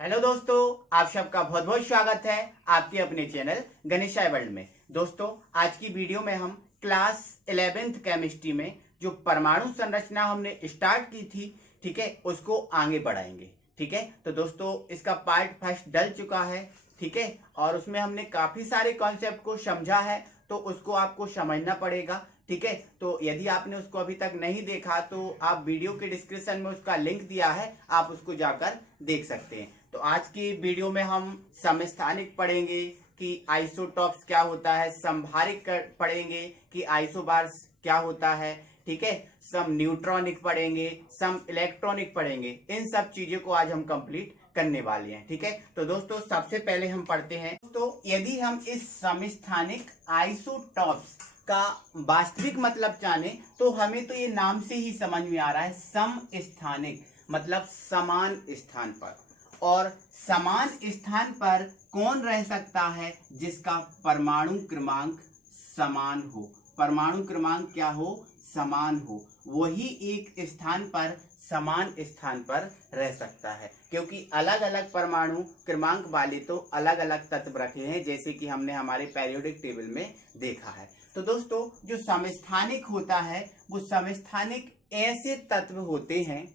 Hello दोस्तों, आप सबका बहुत बहुत स्वागत है आपके अपने चैनल गणेशाय वर्ल्ड में। दोस्तों, आज की वीडियो में हम क्लास 11th केमिस्ट्री में जो परमाणु संरचना हमने स्टार्ट की थी, ठीक है, उसको आगे बढ़ाएंगे। ठीक है, तो दोस्तों इसका पार्ट फर्स्ट डल चुका है, ठीक है, और उसमें हमने काफी सारे कॉन्सेप्ट को समझा है, तो उसको आपको समझना पड़ेगा। ठीक है, तो यदि आपने उसको अभी तक नहीं देखा तो आप वीडियो के डिस्क्रिप्शन में उसका लिंक दिया है, आप उसको जाकर देख सकते हैं। तो आज की वीडियो में हम समस्थानिक पढ़ेंगे कि आइसोटॉप्स क्या होता है, संभारिक पढ़ेंगे कि आइसोबार्स क्या होता है, ठीक है, सम न्यूट्रॉनिक पढ़ेंगे, सम इलेक्ट्रॉनिक पढ़ेंगे। इन सब चीजों को आज हम कंप्लीट करने वाले हैं। ठीक है, तो दोस्तों सबसे पहले हम पढ़ते हैं। तो यदि हम इस समस्थानिक आइसोटॉप्स का वास्तविक मतलब जाने तो हमें तो ये नाम से ही समझ में आ रहा है, समस्थानिक मतलब समान स्थान पर। और समान स्थान पर कौन रह सकता है? जिसका परमाणु क्रमांक समान हो। परमाणु क्रमांक क्या हो? समान हो। वही एक स्थान पर समान स्थान पर रह सकता है, क्योंकि अलग अलग परमाणु क्रमांक वाले तो अलग अलग तत्व रखे हैं, जैसे कि हमने हमारे पेरियोडिक टेबल में देखा है। तो दोस्तों, जो समस्थानिक होता है वो समस्थानिक ऐसे तत्व होते हैं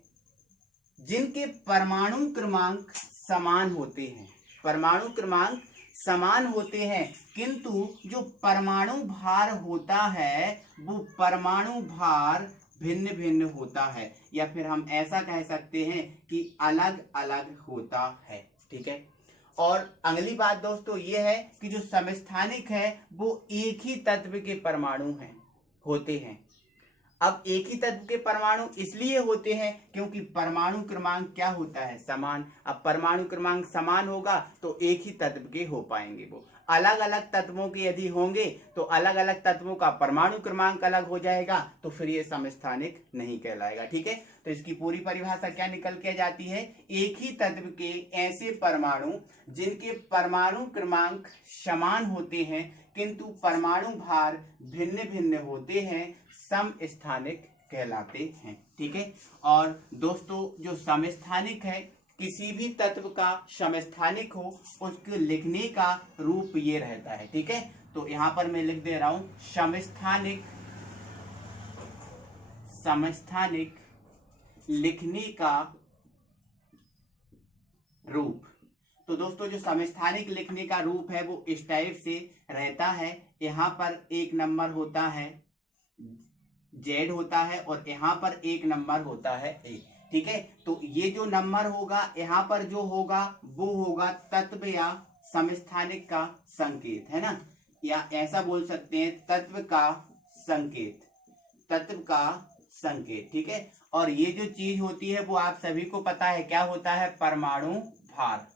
जिनके परमाणु क्रमांक समान होते हैं। परमाणु क्रमांक समान होते हैं, किंतु जो परमाणु भार होता है वो परमाणु भार भिन्न भिन्न होता है, या फिर हम ऐसा कह सकते हैं कि अलग अलग होता है। ठीक है, और अगली बात दोस्तों ये है कि जो समस्थानिक है वो एक ही तत्व के परमाणु हैं होते हैं। अब एक ही तत्व के परमाणु इसलिए होते हैं क्योंकि परमाणु क्रमांक क्या होता है? समान। अब परमाणु क्रमांक समान होगा तो एक ही तत्व के हो पाएंगे। वो अलग अलग तत्वों के यदि होंगे तो अलग अलग तत्वों का परमाणु क्रमांक अलग हो जाएगा, तो फिर ये समस्थानिक नहीं कहलाएगा। ठीक है, तो इसकी पूरी परिभाषा क्या निकल के जाती है? एक ही तत्व के ऐसे परमाणु जिनके परमाणु क्रमांक समान होते हैं किंतु परमाणु भार भिन्न भिन्न होते हैं, समस्थानिक कहलाते हैं। ठीक है, और दोस्तों जो समस्थानिक है, किसी भी तत्व का समस्थानिक हो उसको लिखने का रूप ये रहता है। ठीक है, तो यहां पर मैं लिख दे रहा हूं समस्थानिक। समस्थानिक लिखने का रूप। तो दोस्तों जो समस्थानिक लिखने का रूप है वो इस टाइप से रहता है। यहां पर एक नंबर होता है Z होता है और यहाँ पर एक नंबर होता है A। ठीक है, तो ये जो नंबर होगा यहाँ पर जो होगा वो होगा तत्व या समस्थानिक का संकेत, है ना, या ऐसा बोल सकते हैं तत्व का संकेत। तत्व का संकेत। ठीक है, और ये जो चीज होती है वो आप सभी को पता है क्या होता है? परमाणु भार।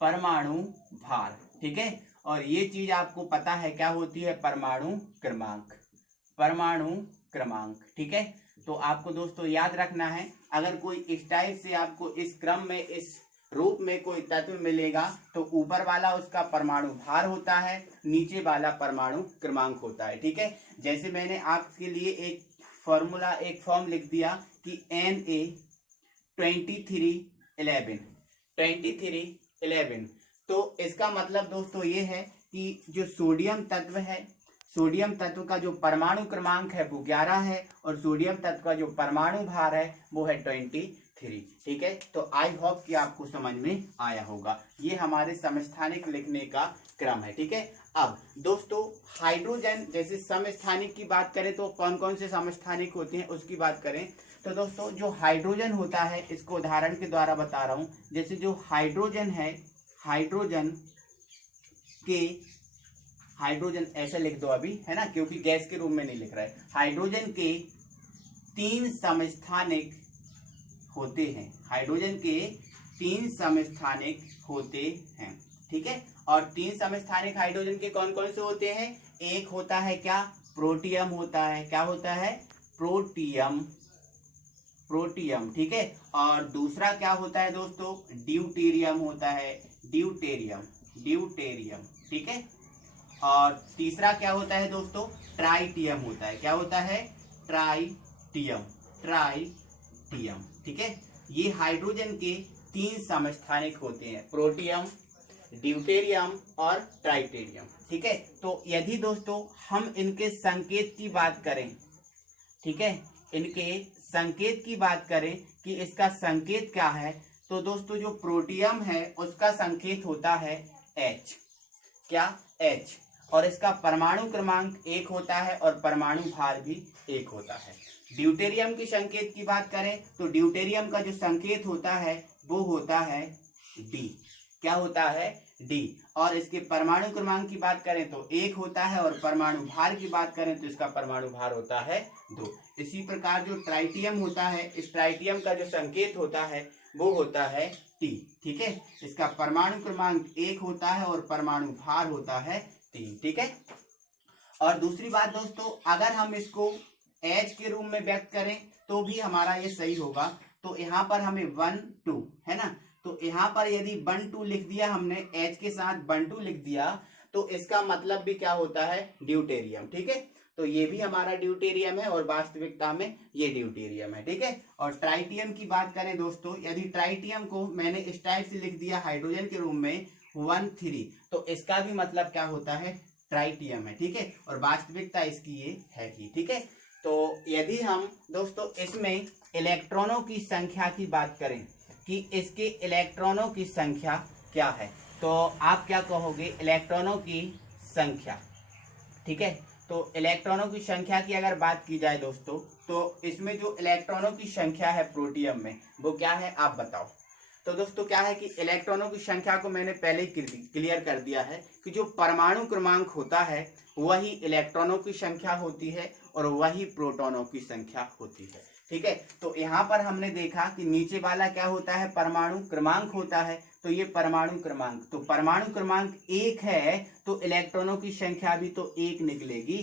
परमाणु भार। ठीक है, और ये चीज आपको पता है क्या होती है? परमाणु क्रमांक। परमाणु क्रमांक। ठीक है, तो आपको दोस्तों याद रखना है, अगर कोई इस टाइप से आपको इस क्रम में इस रूप में कोई तत्व मिलेगा तो ऊपर वाला उसका परमाणु भार होता है, नीचे वाला परमाणु क्रमांक होता है। ठीक है, जैसे मैंने आपके लिए एक फॉर्मूला, एक फॉर्म लिख दिया कि Na2311। 2311, तो इसका मतलब दोस्तों ये है कि जो सोडियम तत्व है, सोडियम तत्व का जो परमाणु क्रमांक है वो 11 है और सोडियम तत्व का जो परमाणु भार है वो है 23। ठीक है, तो आई होप कि आपको समझ में आया होगा। ये हमारे समस्थानिक लिखने का क्रम है। ठीक है, अब दोस्तों हाइड्रोजन, जैसे समस्थानिक की बात करें तो कौन कौन से समस्थानिक होते हैं उसकी बात करें तो दोस्तों जो हाइड्रोजन होता है, इसको उदाहरण के द्वारा बता रहा हूं। जैसे जो हाइड्रोजन है, हाइड्रोजन ऐसे लिख दो अभी, है ना, क्योंकि गैस के रूप में नहीं लिख रहा है। हाइड्रोजन के 3 समस्थानिक होते हैं। हाइड्रोजन के 3 समस्थानिक होते हैं। ठीक है, और 3 समस्थानिक हाइड्रोजन के कौन कौन से होते हैं? एक होता है क्या? प्रोटियम होता है। क्या होता है? प्रोटियम। प्रोटियम। ठीक है, और दूसरा क्या होता है दोस्तों? ड्यूटेरियम होता है। ड्यूटेरियम। ड्यूटेरियम। ठीक है, और तीसरा क्या होता है दोस्तों? ट्राइटियम होता है। क्या होता है? ट्राइटियम। ट्राइटियम। ठीक है, ये हाइड्रोजन के तीन समस्थानिक होते हैं, प्रोटियम, ड्यूटेरियम और ट्राइटेरियम। ठीक है, तो यदि दोस्तों हम इनके संकेत की बात करें, ठीक है, इनके संकेत की बात करें कि इसका संकेत क्या है, तो दोस्तों जो प्रोटियम है उसका संकेत होता है H, क्या H, और इसका परमाणु क्रमांक 1 होता है और परमाणु भार भी 1 होता है। ड्यूटेरियम के संकेत की बात करें तो ड्यूटेरियम का जो संकेत होता है वो होता है D, क्या होता है D, और इसके परमाणु क्रमांक की बात करें तो 1 होता है और परमाणु भार की बात करें तो इसका परमाणु भार होता है 2। इसी प्रकार जो ट्राइटियम होता है, इस ट्राइटियम का जो संकेत होता है वो होता है T। ठीक है, इसका परमाणु क्रमांक 1 होता है और परमाणु भार होता है 3। ठीक है, और दूसरी बात दोस्तों, अगर हम इसको H के रूप में व्यक्त करें तो भी हमारा ये सही होगा। तो यहाँ पर हमें 1 2 है ना, तो यहाँ पर यदि 1 2 लिख दिया हमने, H के साथ 1 2 लिख दिया तो इसका मतलब भी क्या होता है, ड्यूटेरियम। ठीक है, तो ये भी हमारा ड्यूटेरियम है और वास्तविकता में ये ड्यूटेरियम है। ठीक है, और ट्राइटियम की बात करें दोस्तों, यदि ट्राइटियम को मैंने इस टाइप से लिख दिया हाइड्रोजन के रूप में 1 3, तो इसका भी मतलब क्या होता है, ट्राइटियम है। ठीक है, और वास्तविकता इसकी ये है ही। ठीक है, तो यदि हम दोस्तों इसमें इलेक्ट्रॉनों की संख्या की बात करें कि इसके इलेक्ट्रॉनों की संख्या क्या है, तो आप क्या कहोगे, इलेक्ट्रॉनों की संख्या। ठीक है, तो इलेक्ट्रॉनों की संख्या की अगर बात की जाए दोस्तों, तो इसमें जो इलेक्ट्रॉनों की संख्या है प्रोटियम में वो क्या है, आप बताओ। तो दोस्तों क्या है कि इलेक्ट्रॉनों की संख्या को मैंने पहले क्लियर कर दिया है कि जो परमाणु क्रमांक होता है वही इलेक्ट्रॉनों की संख्या होती है और वही प्रोटॉनों की संख्या होती है। ठीक है, तो यहाँ पर हमने देखा कि नीचे वाला क्या होता है, परमाणु क्रमांक होता है, तो ये परमाणु क्रमांक, तो परमाणु क्रमांक 1 है तो इलेक्ट्रॉनों की संख्या भी तो 1 निकलेगी,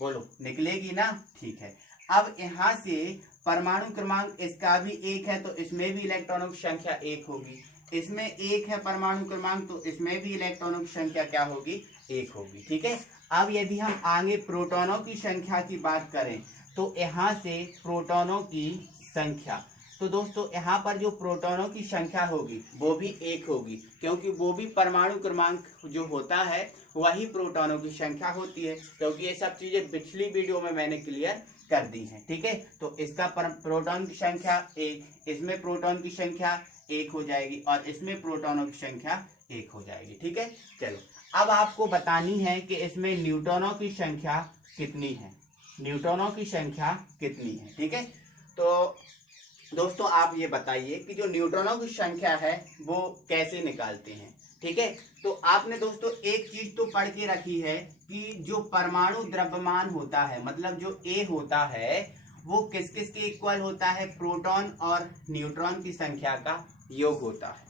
बोलो निकलेगी ना। ठीक है, अब यहाँ से परमाणु क्रमांक इसका भी 1 है तो इसमें भी इलेक्ट्रॉनों की संख्या 1 होगी, इसमें 1 है परमाणु क्रमांक तो इसमें भी इलेक्ट्रॉनों की संख्या क्या होगी, 1 होगी। ठीक है, अब यदि हम आगे प्रोटॉनों की संख्या की बात करें तो यहाँ से प्रोटॉनों की संख्या, तो दोस्तों यहाँ पर जो प्रोटॉनों की संख्या होगी वो भी 1 होगी, क्योंकि वो भी परमाणु क्रमांक जो होता है वही प्रोटॉनों की संख्या होती है, क्योंकि ये सब चीजें पिछली वीडियो में मैंने क्लियर कर दी हैं। ठीक है, तो इसका प्रोटॉन की संख्या 1, इसमें प्रोटॉन की संख्या 1 हो जाएगी और इसमें प्रोटॉनों की संख्या 1 हो जाएगी। ठीक है, चलो अब आपको बतानी है कि इसमें न्यूट्रॉनों की संख्या कितनी है, न्यूट्रॉनों की संख्या कितनी है। ठीक है, तो दोस्तों आप ये बताइए कि जो न्यूट्रॉनों की संख्या है वो कैसे निकालते हैं। ठीक है, तो आपने दोस्तों एक चीज तो पढ़ के रखी है कि जो परमाणु द्रव्यमान होता है, मतलब जो A होता है वो किस किस के इक्वल होता है, प्रोटॉन और न्यूट्रॉन की संख्या का योग होता है।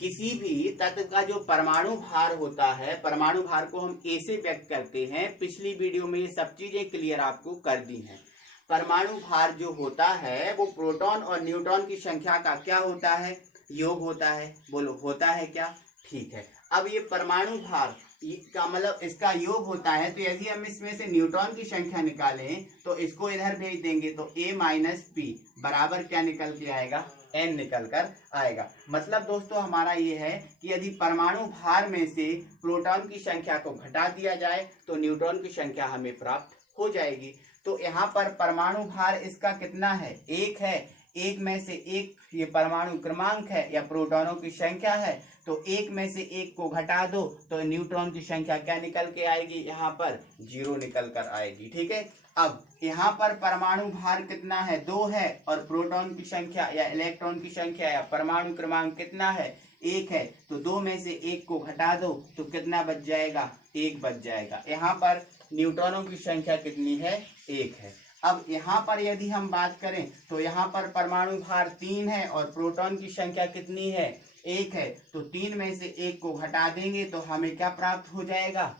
किसी भी तत्व का जो परमाणु भार होता है, परमाणु भार को हम A से व्यक्त करते हैं, पिछली वीडियो में ये सब चीजें क्लियर आपको कर दी हैं। परमाणु भार जो होता है वो प्रोटॉन और न्यूट्रॉन की संख्या का क्या होता है, योग होता है, बोलो होता है क्या। ठीक है, अब ये परमाणु भार का मतलब इसका योग होता है, तो यदि हम इसमें से न्यूट्रॉन की संख्या निकालें तो इसको इधर भेज देंगे तो A माइनस पी बराबर क्या निकल के आएगा, N निकल कर आएगा। मतलब दोस्तों हमारा ये है कि यदि परमाणु भार में से प्रोटॉन की संख्या को घटा दिया जाए तो न्यूट्रॉन की संख्या हमें प्राप्त हो जाएगी। तो यहाँ पर परमाणु भार इसका कितना है, 1 है, 1 में से 1 ये परमाणु क्रमांक है या प्रोटॉनों की संख्या है, तो 1 में से 1 को घटा दो तो न्यूट्रॉन की संख्या क्या निकल के आएगी, यहाँ पर 0 निकल कर आएगी। ठीक है, अब यहाँ पर परमाणु भार कितना है, 2 है, और प्रोटॉन की संख्या या इलेक्ट्रॉन की संख्या या परमाणु क्रमांक कितना है, 1 है, तो 2 में से 1 को घटा दो तो कितना बच जाएगा, 1 बच जाएगा। यहाँ पर न्यूट्रॉनों की संख्या कितनी है, 1 है। अब यहाँ पर यदि हम बात करें तो यहाँ पर परमाणु भार 3 है और प्रोटॉन की संख्या कितनी है, 1 है, तो 3 में से 1 को घटा देंगे तो हमें क्या प्राप्त हो जाएगा,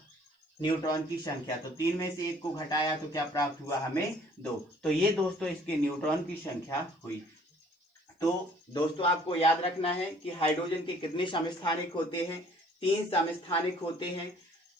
न्यूट्रॉन की संख्या। तो 3 में से 1 को घटाया तो क्या प्राप्त हुआ, हमें 2। तो ये दोस्तों इसके न्यूट्रॉन की संख्या हुई। तो दोस्तों आपको याद रखना है कि हाइड्रोजन के कितने समस्थानिक होते हैं, 3 समस्थानिक होते हैं।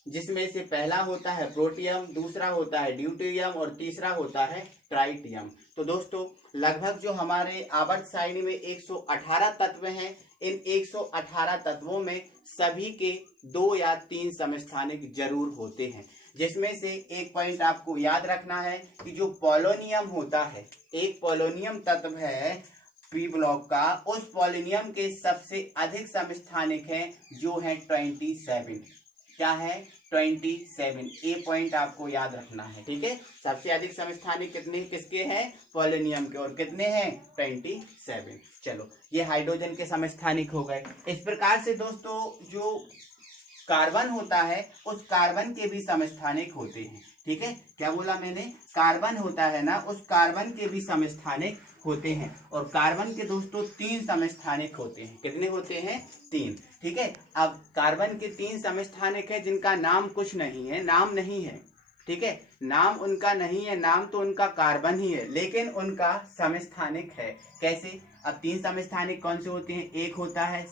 जिसमें से पहला होता है प्रोटियम, दूसरा होता है ड्यूटेरियम और तीसरा होता है ट्राइटियम। तो दोस्तों लगभग जो हमारे आवर्त सारणी में 118 तत्व हैं, इन 118 तत्वों में सभी के 2 या 3 समस्थानिक जरूर होते हैं, जिसमें से एक पॉइंट आपको याद रखना है कि जो पोलोनियम होता है, एक पोलोनियम तत्व है पी ब्लॉक का, उस पोलोनियम के सबसे अधिक समस्थानिक हैं जो है 27। क्या है? 27। ए पॉइंट आपको याद रखना है, ठीक है। सबसे अधिक समस्थानिक कितने किसके हैं? पोलोनियम के। और कितने हैं? 27। चलो ये हाइड्रोजन के समस्थानिक हो गए। इस प्रकार से दोस्तों जो कार्बन होता है उस कार्बन के भी समस्थानिक होते हैं, ठीक है। क्या बोला मैंने? कार्बन होता है ना, उस कार्बन के भी समस्थानिक होते हैं। और कार्बन के दोस्तों 3 समस्थानिक होते हैं। कितने होते हैं? 3, ठीक है। अब कार्बन के 3 समस्थानिक है जिनका नाम कुछ नहीं है, नाम नहीं है, ठीक है। नाम उनका नहीं है, नाम तो उनका कार्बन ही है, लेकिन उनका समस्थानिक है। कैसे? अब 3 समस्थानिक कौन से होते हैं? एक होता है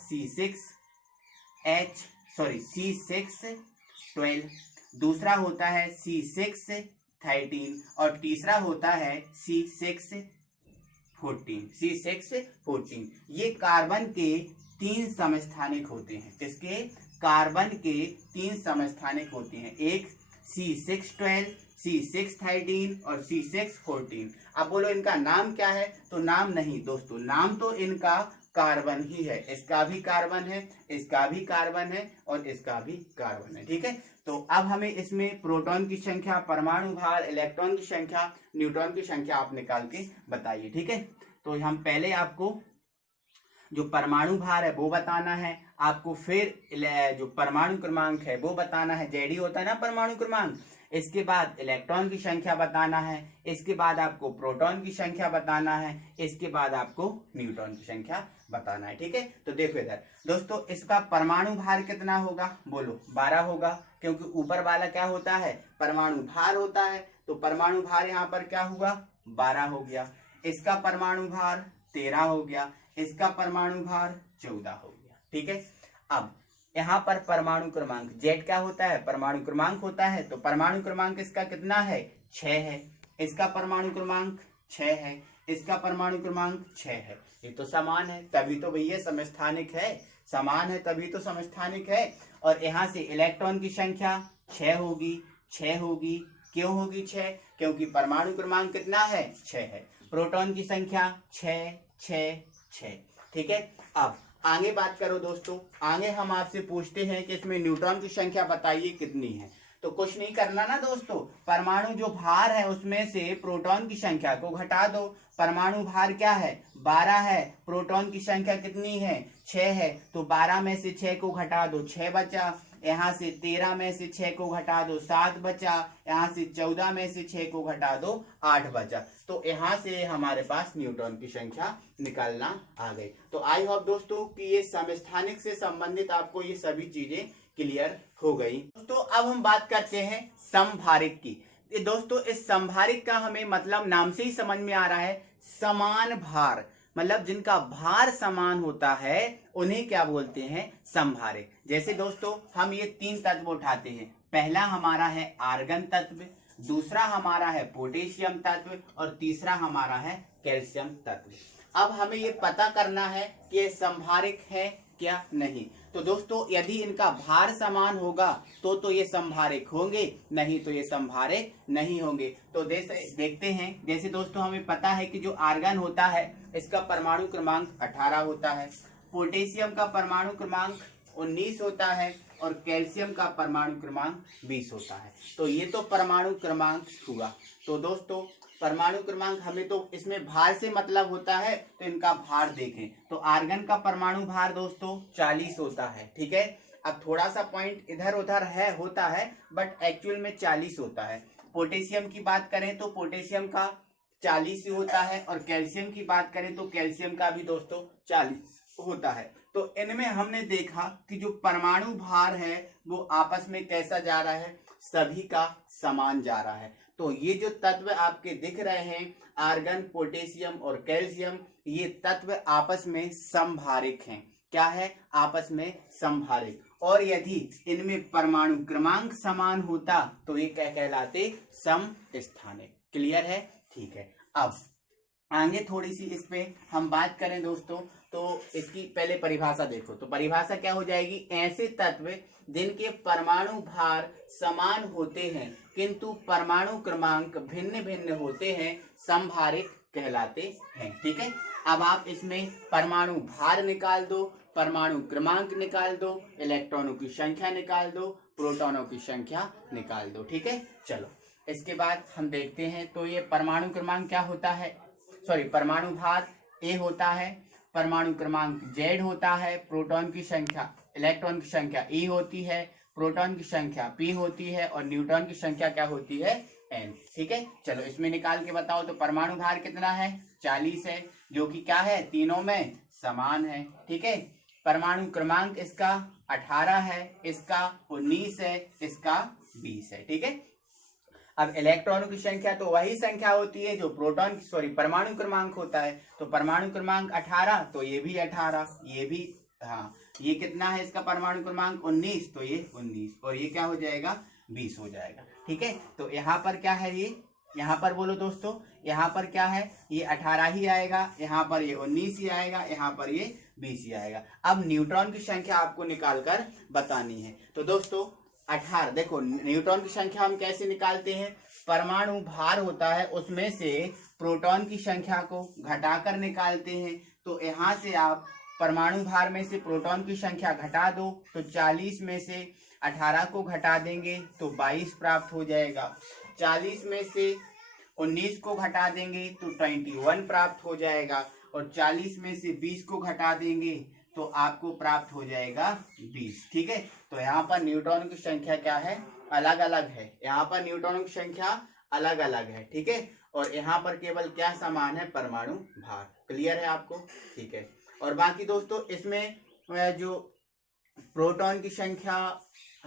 C612, दूसरा होता है C613 और तीसरा होता है C614। ये कार्बन के 3 समस्थानिक होते हैं। किसके? कार्बन के 3 समस्थानिक होते हैं। एक C612, C613 और C614। अब बोलो इनका नाम क्या है? तो नाम नहीं दोस्तों, नाम तो इनका कार्बन ही है। इसका भी कार्बन है, इसका भी कार्बन है और इसका भी कार्बन है, ठीक है। तो अब हमें इसमें प्रोटॉन की संख्या, परमाणु भार, इलेक्ट्रॉन की संख्या, न्यूट्रॉन की संख्या आप निकाल के बताइए, ठीक है। तो हम पहले आपको जो परमाणु भार है वो बताना है आपको, फिर जो परमाणु क्रमांक है वो बताना है, जेडी होता है ना परमाणु क्रमांक। इसके बाद इलेक्ट्रॉन की संख्या बताना है, इसके बाद आपको प्रोटॉन की संख्या बताना है, इसके बाद आपको न्यूट्रॉन की संख्या बताना है, ठीक है। तो देखो इधर दोस्तों, इसका परमाणु भार कितना होगा? बोलो 12 होगा, क्योंकि ऊपर वाला क्या होता है? परमाणु भार होता है। तो परमाणु भार यहाँ पर क्या हुआ? 12 हो गया। इसका परमाणु भार 13 हो गया, इसका परमाणु भार 14 हो गया, ठीक है। अब यहाँ पर परमाणु क्रमांक जेड क्या होता है? परमाणु क्रमांक होता है। तो परमाणु क्रमांक इसका कितना है? 6 है। इसका परमाणु क्रमांक 6 है, इसका परमाणु क्रमांक 6 है। ये तो समान है, तभी तो भैया समस्थानिक है। समान है तभी तो समस्थानिक है। और यहाँ से इलेक्ट्रॉन की संख्या 6 होगी, 6 होगी। क्यों होगी 6? क्योंकि परमाणु क्रमांक कितना है? 6 है। प्रोटॉन की संख्या 6, 6, 6, ठीक है। अब आगे बात करो दोस्तों, आगे हम आपसे पूछते हैं कि इसमें न्यूट्रॉन की संख्या बताइए कितनी है। तो कुछ नहीं करना ना दोस्तों, परमाणु जो भार है उसमें से प्रोटॉन की संख्या को घटा दो। परमाणु भार क्या है? 12 है। प्रोटॉन की संख्या कितनी है? 6 है। तो 12 में से 6 को घटा दो, 6 बचा। यहाँ से 13 में से 6 को घटा दो, 7 बचा। यहाँ से 14 में से 6 को घटा दो, 8 बचा। तो यहाँ से हमारे पास न्यूट्रॉन की संख्या निकालना आ गई। तो आई होप दोस्तों कि ये समस्थानिक से संबंधित आपको ये सभी चीजें क्लियर हो गई। दोस्तों अब हम बात करते हैं समभारिक की। ये दोस्तों इस समभारिक का हमें मतलब नाम से ही समझ में आ रहा है, समान भार, मतलब जिनका भार समान होता है उन्हें क्या बोलते हैं? समभारिक। जैसे दोस्तों हम ये 3 तत्व उठाते हैं, पहला हमारा है आर्गन तत्व, दूसरा हमारा है पोटेशियम तत्व और तीसरा हमारा है कैल्शियम तत्व। अब हमें ये पता करना है कि ये समभारिक है क्या नहीं। तो दोस्तों यदि इनका भार समान होगा तो ये समभारिक होंगे, नहीं तो ये समभारिक नहीं होंगे। तो देखते हैं। जैसे दोस्तों हमें पता है कि जो आर्गन होता है इसका परमाणु क्रमांक 18 होता है, पोटेशियम का परमाणु क्रमांक 19 होता है और कैल्शियम का परमाणु क्रमांक 20 होता है। तो ये तो परमाणु क्रमांक हुआ। तो दोस्तों परमाणु क्रमांक, हमें तो इसमें भार से मतलब होता है, तो इनका भार देखें तो आर्गन का परमाणु भार दोस्तों 40 होता है, ठीक है। अब थोड़ा सा पॉइंट इधर उधर है होता है, बट एक्चुअल में 40 होता है। पोटेशियम की बात करें तो पोटेशियम का 40 ही होता है और कैल्शियम की बात करें तो कैल्शियम का भी दोस्तों 40 होता है। तो इनमें हमने देखा कि जो परमाणु भार है वो आपस में कैसा जा रहा है? सभी का समान जा रहा है। तो ये जो तत्व आपके दिख रहे हैं आर्गन, पोटेशियम और कैल्शियम, ये तत्व आपस में समभारिक हैं। क्या है, आपस में समभारिक। और यदि इनमें परमाणु क्रमांक समान होता तो ये क्या कहलाते, समस्थानिक। क्लियर है, ठीक है। अब आगे थोड़ी सी इस पे हम बात करें दोस्तों, तो इसकी पहले परिभाषा देखो। तो परिभाषा क्या हो जाएगी, ऐसे तत्व जिनके परमाणु भार समान होते हैं किंतु परमाणु क्रमांक भिन्न भिन्न होते हैं समभारिक कहलाते हैं। ठीक है, अब आप इसमें परमाणु भार निकाल दो, परमाणु क्रमांक निकाल दो, इलेक्ट्रॉनों की संख्या निकाल दो, प्रोटॉनों की संख्या निकाल दो। ठीक है, चलो इसके बाद हम देखते हैं। तो ये परमाणु क्रमांक क्या होता है, सॉरी परमाणु भार ए होता है, परमाणु क्रमांक Z होता है, प्रोटॉन की संख्या, इलेक्ट्रॉन की संख्या E होती है, प्रोटॉन की संख्या P होती है और न्यूट्रॉन की संख्या क्या होती है, N। ठीक है, चलो इसमें निकाल के बताओ। तो परमाणु भार कितना है, 40 है, जो कि क्या है, तीनों में समान है। ठीक है, परमाणु क्रमांक इसका 18 है, इसका 19 है, इसका 20 है। ठीक है, अब इलेक्ट्रॉनों की संख्या तो वही संख्या होती है जो प्रोटॉन सॉरी परमाणु क्रमांक होता है। तो परमाणु क्रमांक 18, तो ये भी 18, ये भी, हाँ ये कितना है इसका परमाणु क्रमांक 19, तो ये 19 और ये क्या हो जाएगा, 20 हो जाएगा। ठीक है, तो यहाँ पर क्या है, ये यहाँ पर बोलो दोस्तों, यहाँ पर क्या है, ये 18 ही आएगा, यहाँ पर ये 19 ही आएगा, यहाँ पर ये 20 ही आएगा। अब न्यूट्रॉन की संख्या आपको निकाल कर बतानी है। तो दोस्तों 18, देखो न्यूट्रॉन की संख्या हम कैसे निकालते हैं, परमाणु भार होता है उसमें से प्रोटॉन की संख्या को घटाकर निकालते हैं। तो यहाँ से आप परमाणु भार में से प्रोटॉन की संख्या घटा दो, तो 40 में से 18 को घटा देंगे तो 22 प्राप्त हो जाएगा। 40 में से 19 को घटा देंगे तो 21 प्राप्त हो जाएगा और 40 में से 20 को घटा देंगे तो आपको प्राप्त हो जाएगा 20। ठीक है, तो यहाँ पर न्यूट्रॉन की संख्या क्या है, अलग अलग है, यहाँ पर न्यूट्रॉन की संख्या अलग अलग है। ठीक है, और यहाँ पर केवल क्या समान है, परमाणु भार। क्लियर है आपको, ठीक है। और बाकी दोस्तों इसमें जो प्रोटॉन की संख्या,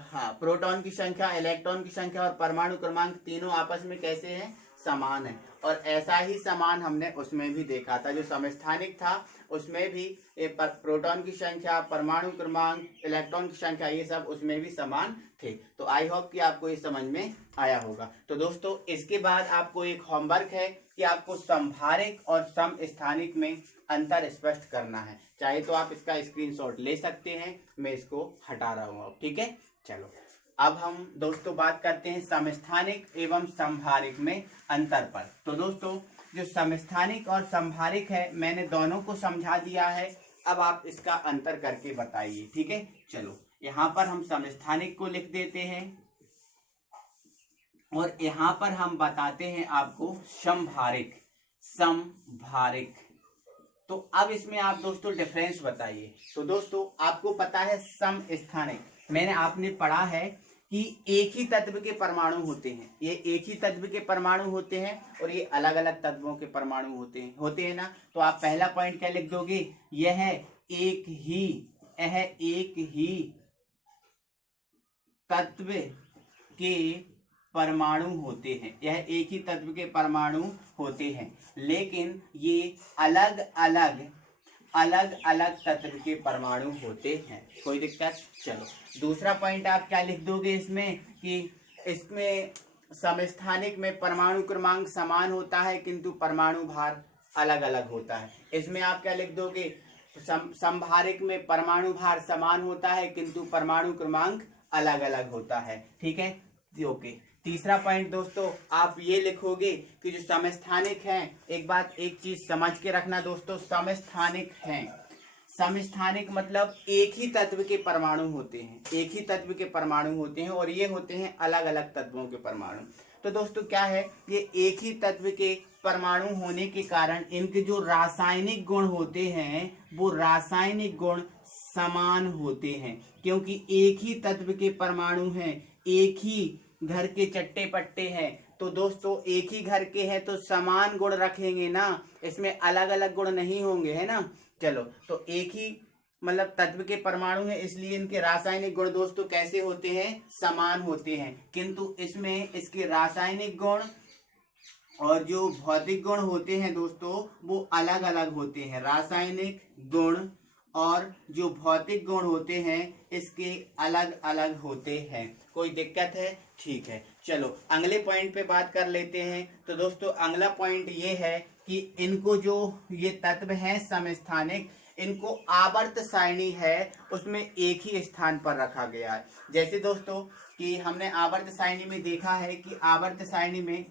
हाँ प्रोटॉन की संख्या, इलेक्ट्रॉन की संख्या और परमाणु क्रमांक तीनों आपस में कैसे हैं, समान है। और ऐसा ही समान हमने उसमें भी देखा था, जो समस्थानिक था उसमें भी प्रोटॉन की संख्या, परमाणु क्रमांक, इलेक्ट्रॉन की संख्या, ये सब उसमें भी समान थे। तो आई होप कि आपको ये समझ में आया होगा। तो दोस्तों इसके बाद आपको एक होमवर्क है कि आपको समभारिक और समस्थानिक में अंतर स्पष्ट करना है। चाहे तो आप इसका स्क्रीनशॉट ले सकते हैं, मैं इसको हटा रहा हूँ अब। ठीक है, चलो अब हम दोस्तों बात करते हैं समस्थानिक एवं समभारिक में अंतर पर। तो दोस्तों जो समस्थानिक और समभारिक है मैंने दोनों को समझा दिया है, अब आप इसका अंतर करके बताइए। ठीक है, चलो यहाँ पर हम समस्थानिक को लिख देते हैं और यहाँ पर हम बताते हैं आपको समभारिक। समभारिक, तो अब इसमें आप दोस्तों डिफरेंस बताइए। तो दोस्तों आपको पता है समस्थानिक, मैंने आपने पढ़ा है कि एक ही तत्व के परमाणु होते हैं, ये एक ही तत्व के परमाणु होते हैं और ये अलग अलग तत्वों के परमाणु होते हैं ना। तो आप पहला पॉइंट क्या लिख दोगे, यह एक ही तत्व के परमाणु होते हैं, यह एक ही तत्व के परमाणु होते हैं, लेकिन ये अलग अलग तत्व के परमाणु होते हैं। कोई दिक्कत? चलो दूसरा पॉइंट आप क्या लिख दोगे इसमें कि इसमें समस्थानिक में परमाणु क्रमांक समान होता है किंतु परमाणु भार अलग अलग होता है। इसमें आप क्या लिख दोगे, समभारिक में परमाणु भार समान होता है किंतु परमाणु क्रमांक अलग अलग होता है। ठीक है, ओके। तीसरा पॉइंट दोस्तों आप ये लिखोगे कि जो समस्थानिक हैं, एक चीज समझ के रखना दोस्तों, समस्थानिक हैं, समस्थानिक मतलब एक ही तत्व के परमाणु होते हैं, एक ही तत्व के परमाणु होते हैं और ये होते हैं अलग अलग तत्वों के परमाणु। तो दोस्तों क्या है, ये एक ही तत्व के परमाणु होने के कारण इनके जो रासायनिक गुण होते हैं वो रासायनिक गुण समान होते हैं, क्योंकि एक ही तत्व के परमाणु हैं, एक ही घर के चट्टे पट्टे हैं। तो दोस्तों एक ही घर के हैं तो समान गुण रखेंगे ना, इसमें अलग अलग गुण नहीं होंगे, है ना। चलो तो एक ही मतलब तत्व के परमाणु है, इसलिए इनके रासायनिक गुण दोस्तों कैसे होते हैं, समान होते हैं, किंतु इसमें इसके रासायनिक गुण और जो भौतिक गुण होते हैं दोस्तों वो अलग अलग होते हैं। रासायनिक गुण और जो भौतिक गुण होते हैं इसके अलग अलग होते हैं। कोई दिक्कत है? ठीक है, चलो अगले पॉइंट पे बात कर लेते हैं। तो दोस्तों अगला पॉइंट ये है कि इनको जो ये तत्व हैं समस्थानिक, इनको आवर्त सारणी है उसमें एक ही स्थान पर रखा गया है। जैसे दोस्तों कि हमने आवर्त सारणी में देखा है कि आवर्त सारणी में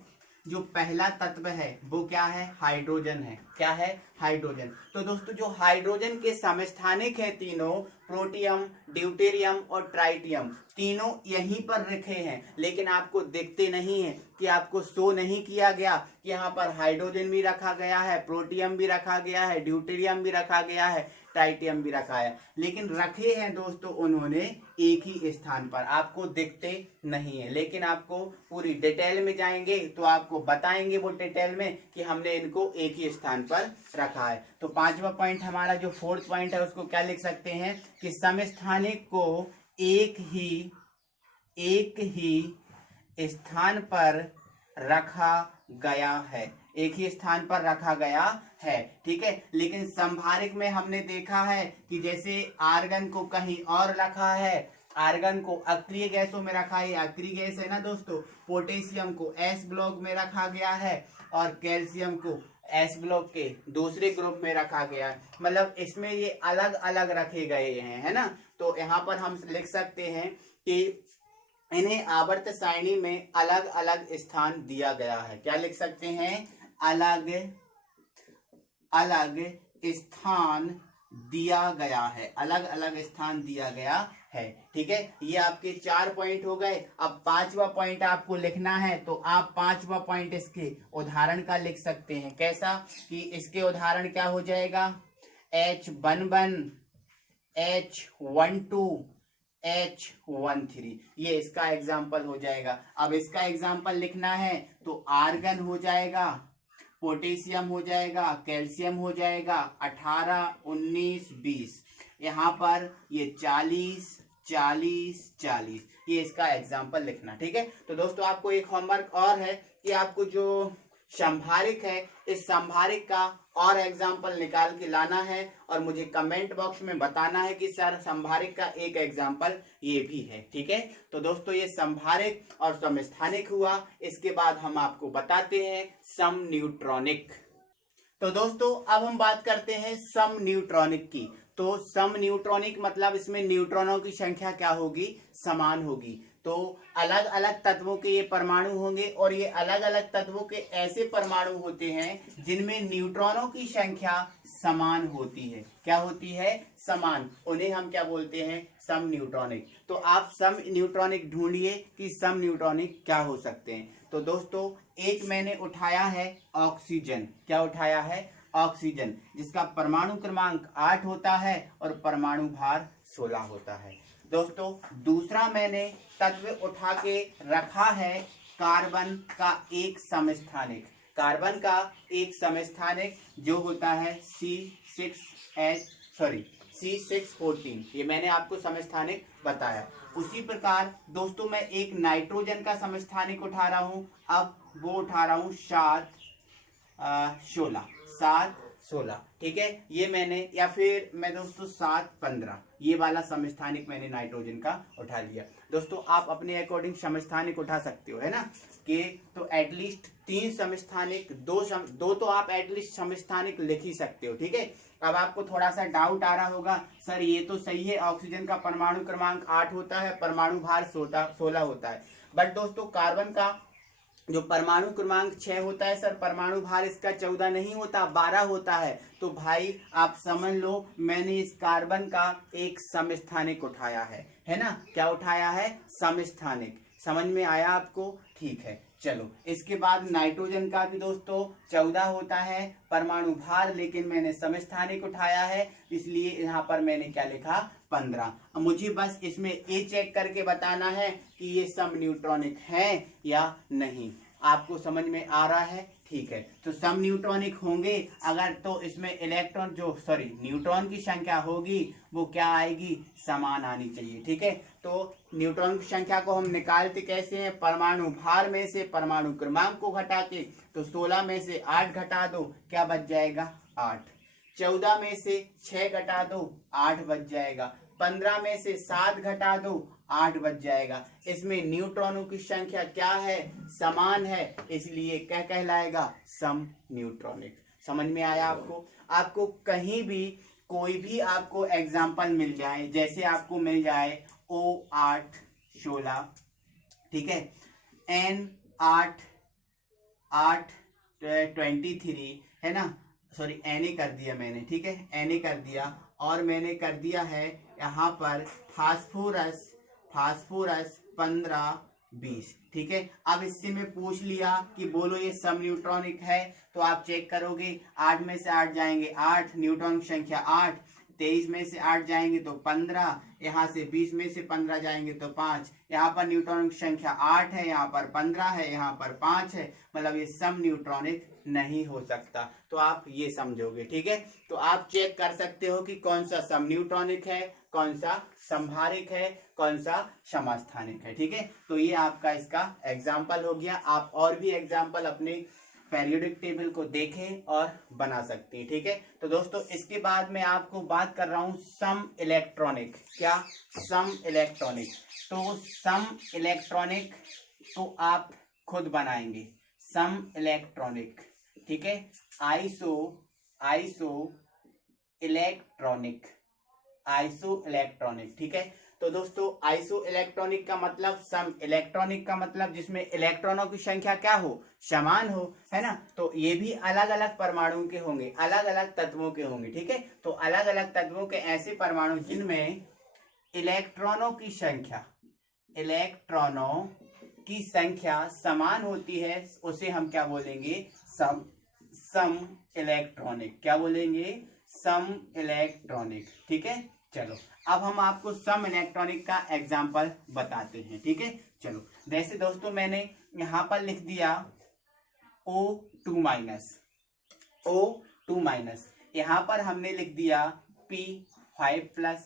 जो पहला तत्व है वो क्या है? हाइड्रोजन है। क्या है? हाइड्रोजन। तो दोस्तों जो हाइड्रोजन के समस्थानिक है तीनों, प्रोटियम, ड्यूटेरियम और ट्राइटियम, तीनों यहीं पर रखे हैं, लेकिन आपको दिखते नहीं है कि आपको शो नहीं किया गया कि यहाँ पर हाइड्रोजन भी रखा गया है, प्रोटियम भी रखा गया है, ड्यूटेरियम भी रखा गया है, ट्राइटियम भी रखा है, लेकिन रखे हैं दोस्तों उन्होंने एक ही स्थान पर, आपको दिखते नहीं है। लेकिन आपको पूरी डिटेल में जाएंगे तो आपको बताएंगे वो डिटेल में कि हमने इनको एक ही स्थान पर रखा है। तो पांचवा पॉइंट हमारा जो फोर्थ पॉइंट है उसको क्या लिख सकते हैं कि समस्थानिक को एक ही स्थान पर रखा गया है, एक ही स्थान पर रखा गया है। ठीक है, लेकिन संभारिक में हमने देखा है कि जैसे आर्गन को कहीं और रखा है, आर्गन को अक्रिय गैसों में रखा है, अक्रिय गैस है ना दोस्तों। पोटेशियम को एस ब्लॉक में रखा गया है और कैल्शियम को एस ब्लॉक के दूसरे ग्रुप में रखा गया है, मतलब इसमें ये अलग अलग रखे गए हैं, है ना। तो यहाँ पर हम लिख सकते हैं कि इन्हें आवर्त सारणी में अलग अलग स्थान दिया गया है। क्या लिख सकते हैं? अलग अलग स्थान दिया गया है, अलग अलग स्थान दिया गया है। ठीक है, ये आपके 4 पॉइंट हो गए। अब 5वां पॉइंट आपको लिखना है, तो आप 5वां पॉइंट इसके उदाहरण का लिख सकते हैं। कैसा? कि इसके उदाहरण क्या हो जाएगा? H11, H12, H13, ये इसका एग्जाम्पल हो जाएगा। अब इसका एग्जाम्पल लिखना है तो आर्गन हो जाएगा, पोटेशियम हो जाएगा, कैल्शियम हो जाएगा, 18, 19, 20, यहाँ पर ये 40, 40, 40, ये इसका एग्जाम्पल लिखना। ठीक है, तो दोस्तों आपको एक होमवर्क और है कि आपको जो संभारिक है इस संभारिक का और एग्जाम्पल निकाल के लाना है और मुझे कमेंट बॉक्स में बताना है कि सर संभारिक का एक एग्जाम्पल ये भी है। ठीक है, तो दोस्तों ये संभारिक और समस्थानिक हुआ। इसके बाद हम आपको बताते हैं सम न्यूट्रॉनिक। तो दोस्तों अब हम बात करते हैं सम न्यूट्रॉनिक की। तो सम न्यूट्रॉनिक मतलब इसमें न्यूट्रॉनों की संख्या क्या होगी? समान होगी। तो अलग अलग तत्वों के ये परमाणु होंगे और ये अलग अलग तत्वों के ऐसे परमाणु होते हैं जिनमें न्यूट्रॉनों की संख्या समान होती है। क्या होती है? समान। उन्हें हम क्या बोलते हैं? सम न्यूट्रॉनिक। तो आप सम न्यूट्रॉनिक ढूंढिए कि सम न्यूट्रॉनिक क्या हो सकते हैं। तो दोस्तों एक मैंने उठाया है ऑक्सीजन। क्या उठाया है? ऑक्सीजन, जिसका परमाणु क्रमांक 8 होता है और परमाणु भार 16 होता है। दोस्तों दूसरा मैंने तत्व उठा के रखा है कार्बन का एक समस्थानिक। कार्बन का एक समस्थानिक जो होता है C614, ये मैंने आपको समस्थानिक बताया। उसी प्रकार दोस्तों मैं एक नाइट्रोजन का समस्थानिक उठा रहा हूं। अब वो उठा रहा हूं 716। ठीक है, ये मैंने, या फिर मैं दोस्तों 715, ये वाला समस्थानिक मैंने नाइट्रोजन का उठा लिया। दोस्तों आप अपने अकॉर्डिंग समस्थानिक उठा सकते हो, है ना। कि तो एटलीस्ट 3 समस्थानिक, दो तो आप एटलीस्ट समस्थानिक लिख ही सकते हो। ठीक है, अब आपको थोड़ा सा डाउट आ रहा होगा, सर ये तो सही है, ऑक्सीजन का परमाणु क्रमांक 8 होता है, परमाणु भार 16 होता है, बट दोस्तों कार्बन का जो परमाणु क्रमांक 6 होता है, सर परमाणु भार इसका 14 नहीं होता, 12 होता है। तो भाई आप समझ लो मैंने इस कार्बन का एक समस्थानिक उठाया है ना। क्या उठाया है? समस्थानिक। समझ में आया आपको? ठीक है, चलो इसके बाद नाइट्रोजन का भी दोस्तों 14 होता है परमाणु भार, लेकिन मैंने समस्थानिक उठाया है, इसलिए यहाँ पर मैंने क्या लिखा? 15। अब मुझे बस इसमें ये चेक करके बताना है कि ये सम न्यूट्रॉनिक है या नहीं। आपको समझ में आ रहा है? ठीक है, तो सम न्यूट्रॉनिक होंगे अगर तो इसमें न्यूट्रॉन की संख्या होगी वो क्या आएगी? समान आनी चाहिए। ठीक है, तो न्यूट्रॉन की संख्या को हम निकालते कैसे हैं? परमाणु भार में से परमाणु क्रमांक को घटा के, तो 16 में से 8 घटा दो, क्या बच जाएगा? 8। 14 में से 6 घटा दो 8 बच जाएगा। 15 में से 7 घटा दो 8 बच जाएगा। इसमें न्यूट्रॉनों की संख्या क्या है, समान है, इसलिए क्या कहलाएगा, सम न्यूट्रॉनिक। समझ में आया आपको। आपको कहीं भी कोई भी आपको एग्जाम्पल मिल जाए, जैसे आपको मिल जाए O8 16, ठीक है, N8 23 है ना, सॉरी Na कर दिया मैंने, ठीक है, Na कर दिया, और मैंने कर दिया है यहाँ पर फास्फोरस 15 20, ठीक है। अब इससे मैं पूछ लिया कि बोलो ये सम न्यूट्रॉनिक है, तो आप चेक करोगे 8 में से 8 जाएंगे 8, न्यूट्रॉन की संख्या 8, 23 में से 8 जाएंगे तो 15, यहाँ से 20 में से 15 जाएंगे तो 5, यहाँ पर न्यूट्रॉन की संख्या 8 है, यहाँ पर 15 है, यहाँ पर 5 है, मतलब ये सम न्यूट्रॉनिक नहीं हो सकता। तो आप ये समझोगे, ठीक है। तो आप चेक कर सकते हो कि कौन सा सम न्यूट्रॉनिक है, कौन सा संभारिक है, कौन सा समस्थानिक है, ठीक है। तो ये आपका इसका एग्जाम्पल हो गया। आप और भी एग्जाम्पल अपने पीरियोडिक टेबल को देखें और बना सकते हैं, ठीक है। तो दोस्तों इसके बाद मैं आपको बात कर रहा हूं सम इलेक्ट्रॉनिक। क्या, सम इलेक्ट्रॉनिक। तो सम इलेक्ट्रॉनिक तो आप खुद बनाएंगे, सम इलेक्ट्रॉनिक, ठीक है। आइसो इलेक्ट्रॉनिक, ठीक है। तो दोस्तों आइसो इलेक्ट्रॉनिक का मतलब, सम इलेक्ट्रॉनिक का मतलब जिसमें इलेक्ट्रॉनों की संख्या क्या हो, समान हो, है ना। तो ये भी अलग अलग परमाणु के होंगे, अलग अलग तत्वों के होंगे, ठीक है। तो अलग अलग तत्वों के ऐसे परमाणु जिनमें इलेक्ट्रॉनों की संख्या समान होती है, उसे हम क्या बोलेंगे, सम इलेक्ट्रॉनिक। क्या बोलेंगे, सम इलेक्ट्रॉनिक, ठीक है। चलो अब हम आपको सम इलेक्ट्रॉनिक का एग्जाम्पल बताते हैं, ठीक है। चलो जैसे दोस्तों मैंने यहां पर लिख दिया O2 माइनस, यहां पर हमने लिख दिया P5+,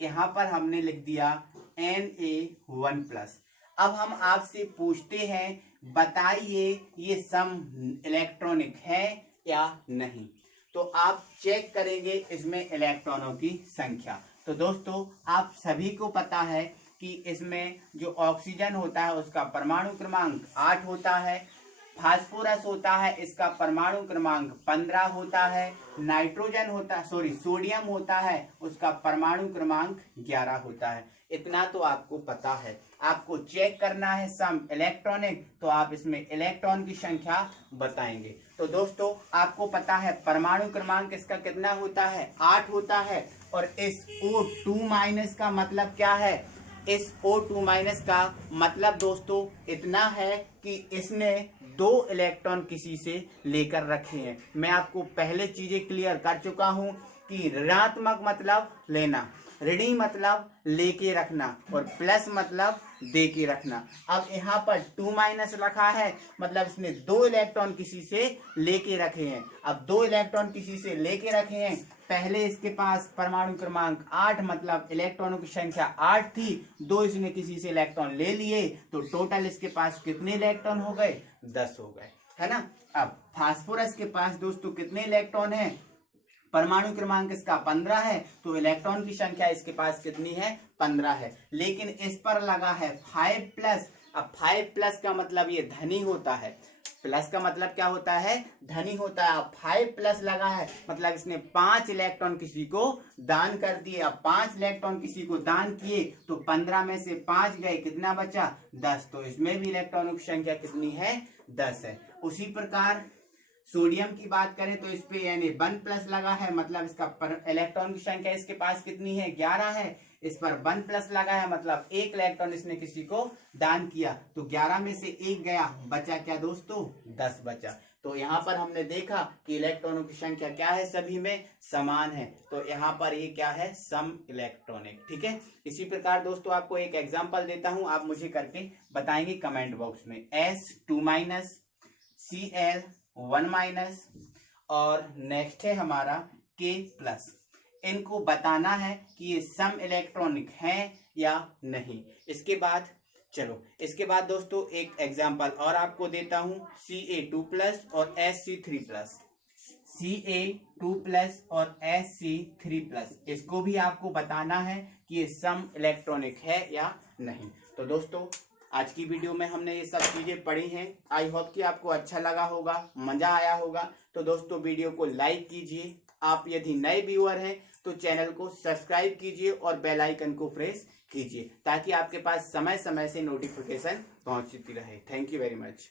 यहां पर हमने लिख दिया Na1+। अब हम आपसे पूछते हैं, बताइए ये सम इलेक्ट्रॉनिक है या नहीं। तो आप चेक करेंगे इसमें इलेक्ट्रॉनों की संख्या। तो दोस्तों आप सभी को पता है कि इसमें जो ऑक्सीजन होता है उसका परमाणु क्रमांक 8 होता है, फास्फोरस होता है इसका परमाणु क्रमांक 15 होता है, नाइट्रोजन होता है, सोडियम होता है उसका परमाणु क्रमांक 11 होता है। इतना तो आपको पता है। आपको चेक करना है सम इलेक्ट्रॉनिक, तो आप इसमें इलेक्ट्रॉन की संख्या बताएंगे। तो दोस्तों आपको पता है परमाणु क्रमांक इसका कितना होता है, 8 होता है। और इस O2- का मतलब क्या है, इस O2- का मतलब दोस्तों इतना है कि इसने 2 इलेक्ट्रॉन किसी से लेकर रखे हैं। मैं आपको पहले चीजें क्लियर कर चुका हूं कि ऋणात्मक मतलब लेना, ऋणी मतलब लेके रखना, और प्लस मतलब दे के रखना। अब यहाँ पर 2- रखा है, मतलब इसने 2 इलेक्ट्रॉन किसी से लेके रखे हैं। अब 2 इलेक्ट्रॉन किसी से लेके रखे हैं, पहले इसके पास परमाणु क्रमांक 8, मतलब इलेक्ट्रॉनों की संख्या 8 थी, 2 इसने किसी से इलेक्ट्रॉन ले लिए, तो टोटल इसके पास कितने इलेक्ट्रॉन हो गए, 10 हो गए, है ना। अब फास्फोरस के पास दोस्तों कितने इलेक्ट्रॉन है, परमाणु क्रमांक इसका 15 है, तो इलेक्ट्रॉन की संख्या इसके पास कितनी है, 15 है। लेकिन इस पर लगा है 5+। अब 5+ का मतलब ये धनी होता है, प्लस का मतलब क्या होता है, धनी होता है। अब 5+ लगा है, मतलब इसने 5 इलेक्ट्रॉन किसी को दान कर दिए। अब 5 इलेक्ट्रॉन किसी को दान किए, तो 15 में से 5 गए, कितना बचा, 10। तो इसमें भी इलेक्ट्रॉनों की संख्या कितनी है, 10 है। उसी प्रकार सोडियम की बात करें तो इस पे यानी 1+ लगा है, मतलब इसका इलेक्ट्रॉन की संख्या इसके पास कितनी है, 11 है। इस पर 1+ लगा है, मतलब 1 इलेक्ट्रॉन इसने किसी को दान किया, तो 11 में से 1 गया, बचा क्या दोस्तों, 10 बचा। तो यहाँ पर हमने देखा कि इलेक्ट्रॉनों की संख्या क्या है, सभी में समान है। तो यहाँ पर ये क्या है, सम इलेक्ट्रॉनिक, ठीक है। इसी प्रकार दोस्तों आपको एक एग्जाम्पल देता हूं, आप मुझे करके बताएंगे कमेंट बॉक्स में। S2- Cl1- और नेक्स्ट है हमारा K+। इनको बताना है कि ये सम इलेक्ट्रॉनिक है या नहीं। इसके बाद दोस्तों एक एग्जांपल और आपको देता हूं, Ca2+ और Sc3+। Ca2+ और Sc3+, इसको भी आपको बताना है कि ये सम इलेक्ट्रॉनिक है या नहीं। तो दोस्तों आज की वीडियो में हमने ये सब चीजें पढ़ी हैं। आई होप कि आपको अच्छा लगा होगा, मजा आया होगा। तो दोस्तों वीडियो को लाइक कीजिए। आप यदि नए व्यूअर हैं तो चैनल को सब्सक्राइब कीजिए और बेल आइकन को प्रेस कीजिए ताकि आपके पास समय समय से नोटिफिकेशन पहुंचती रहे। Thank you very much.